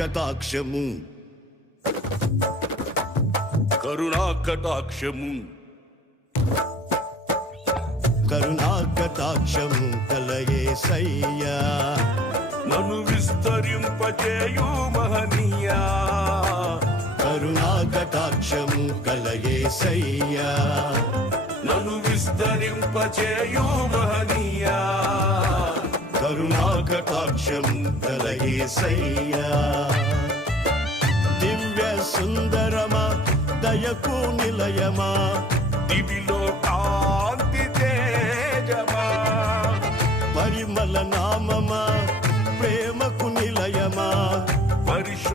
కటాక్షము కరుణా కటాక్షము కరుణా కటాక్షము కలయేసయ్యా నన్ను విస్తరింపజేయు మహనీయా కరుణా కటాక్షము కలయేసయ్యా నన్ను విస్తరింపజేయు మహనీయా కరుణా కటాక్షము కలయేసయ్యా దివ్య సుందరమా దయకు నిలయమా దివిలో కాంతి తేజమా పరిమళ నామమా